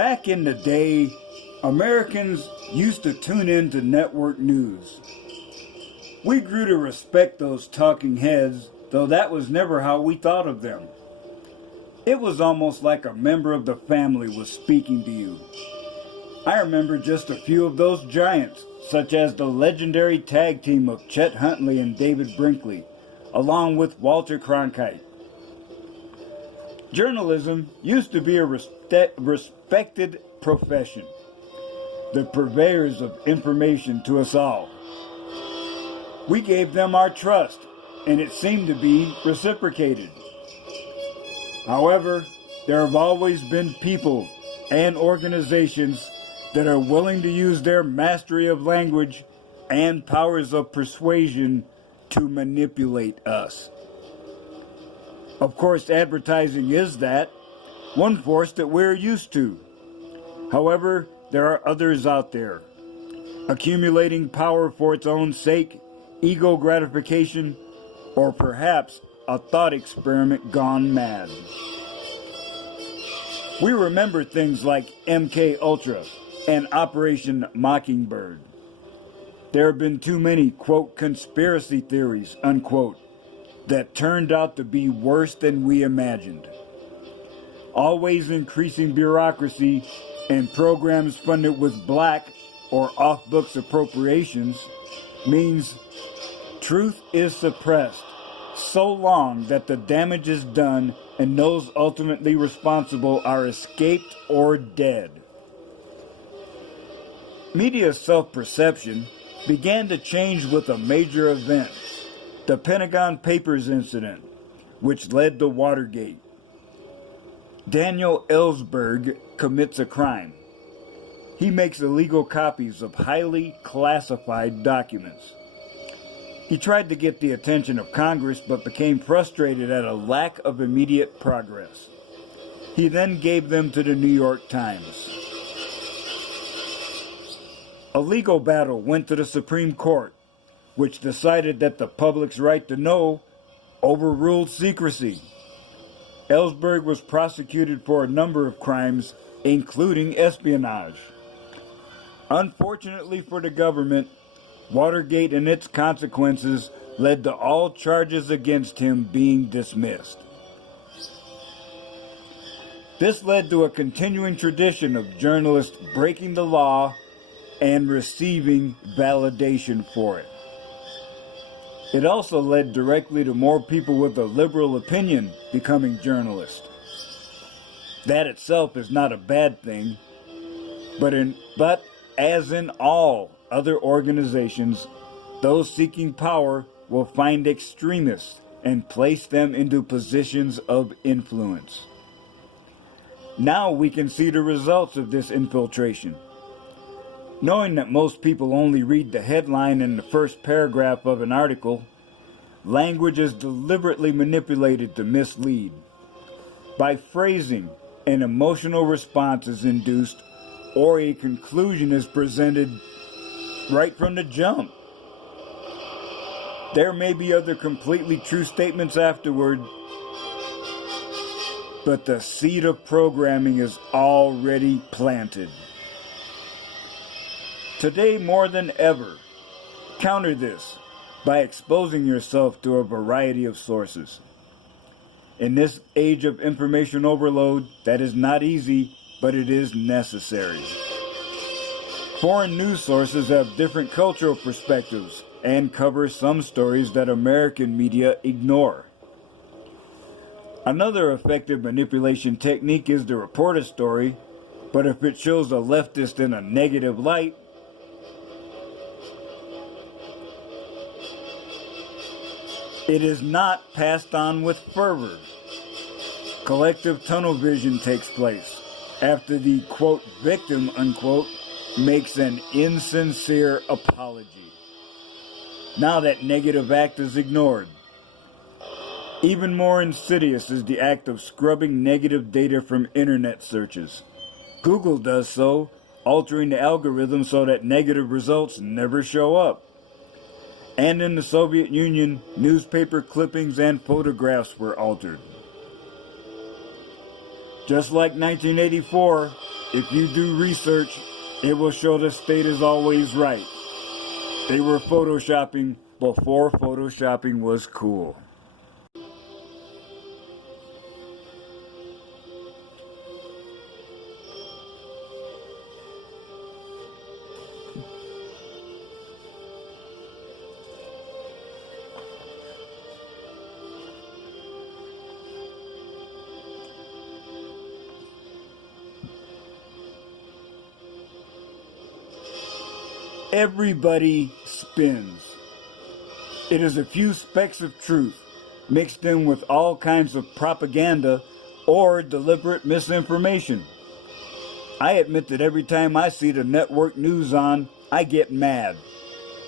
Back in the day, Americans used to tune in to network news. We grew to respect those talking heads, though that was never how we thought of them. It was almost like a member of the family was speaking to you. I remember just a few of those giants, such as the legendary tag team of Chet Huntley and David Brinkley, along with Walter Cronkite. Journalism used to be a respected profession, the purveyors of information to us all. We gave them our trust, and it seemed to be reciprocated. However, there have always been people and organizations that are willing to use their mastery of language and powers of persuasion to manipulate us. Of course, advertising is that, one force that we're used to. However, there are others out there, accumulating power for its own sake, ego gratification, or perhaps a thought experiment gone mad. We remember things like MK Ultra and Operation Mockingbird. There have been too many, quote, conspiracy theories, unquote, that turned out to be worse than we imagined. Always increasing bureaucracy and programs funded with black or off-books appropriations means truth is suppressed so long that the damage is done and those ultimately responsible are escaped or dead. Media self-perception began to change with a major event, the Pentagon Papers incident, which led to Watergate. Daniel Ellsberg commits a crime. He makes illegal copies of highly classified documents. He tried to get the attention of Congress but became frustrated at a lack of immediate progress. He then gave them to the New York Times. A legal battle went to the Supreme Court, which decided that the public's right to know overruled secrecy. Ellsberg was prosecuted for a number of crimes, including espionage. Unfortunately for the government, Watergate and its consequences led to all charges against him being dismissed. This led to a continuing tradition of journalists breaking the law and receiving validation for it. It also led directly to more people with a liberal opinion becoming journalists. That itself is not a bad thing, but as in all other organizations, those seeking power will find extremists and place them into positions of influence. Now we can see the results of this infiltration. Knowing that most people only read the headline and the first paragraph of an article, language is deliberately manipulated to mislead. By phrasing, an emotional response is induced or a conclusion is presented right from the jump. There may be other completely true statements afterward, but the seed of programming is already planted. Today, more than ever, counter this by exposing yourself to a variety of sources. In this age of information overload, that is not easy, but it is necessary. Foreign news sources have different cultural perspectives and cover some stories that American media ignore. Another effective manipulation technique is to report a story, but if it shows a leftist in a negative light, it is not passed on with fervor. Collective tunnel vision takes place after the, quote, victim, unquote, makes an insincere apology. Now that negative act is ignored. Even more insidious is the act of scrubbing negative data from internet searches. Google does so, altering the algorithm so that negative results never show up. And in the Soviet Union, newspaper clippings and photographs were altered. Just like 1984, if you do research, it will show the state is always right. They were photoshopping before photoshopping was cool. Everybody spins. It is a few specks of truth mixed in with all kinds of propaganda or deliberate misinformation. I admit that every time I see the network news on, I get mad.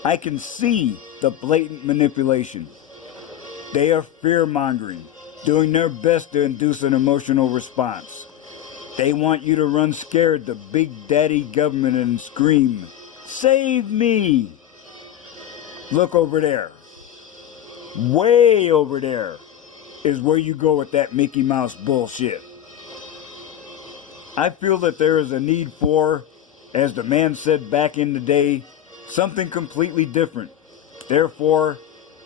I can see the blatant manipulation. They are fear-mongering, doing their best to induce an emotional response. They want you to run scared to Big Daddy government and scream, "Save me!" Look over there. Way over there is where you go with that Mickey Mouse bullshit. I feel that there is a need for, as the man said back in the day, something completely different. Therefore,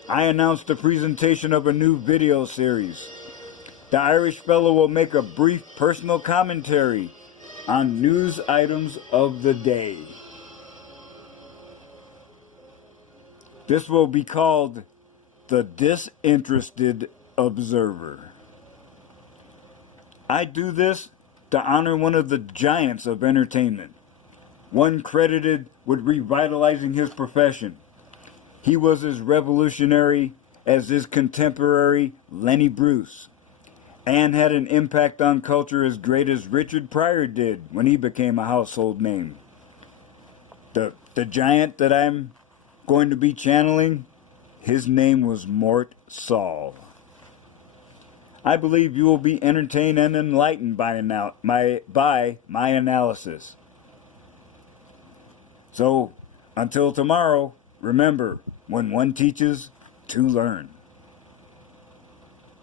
I announced the presentation of a new video series. The Irish fellow will make a brief personal commentary on news items of the day. This will be called the Disinterested Observer. I do this to honor one of the giants of entertainment, one credited with revitalizing his profession. He was as revolutionary as his contemporary Lenny Bruce, and had an impact on culture as great as Richard Pryor did when he became a household name. The giant that I'm going to be channeling, his name was Mort Saul. I believe you will be entertained and enlightened by my analysis. So, until tomorrow, remember, when one teaches, two learn.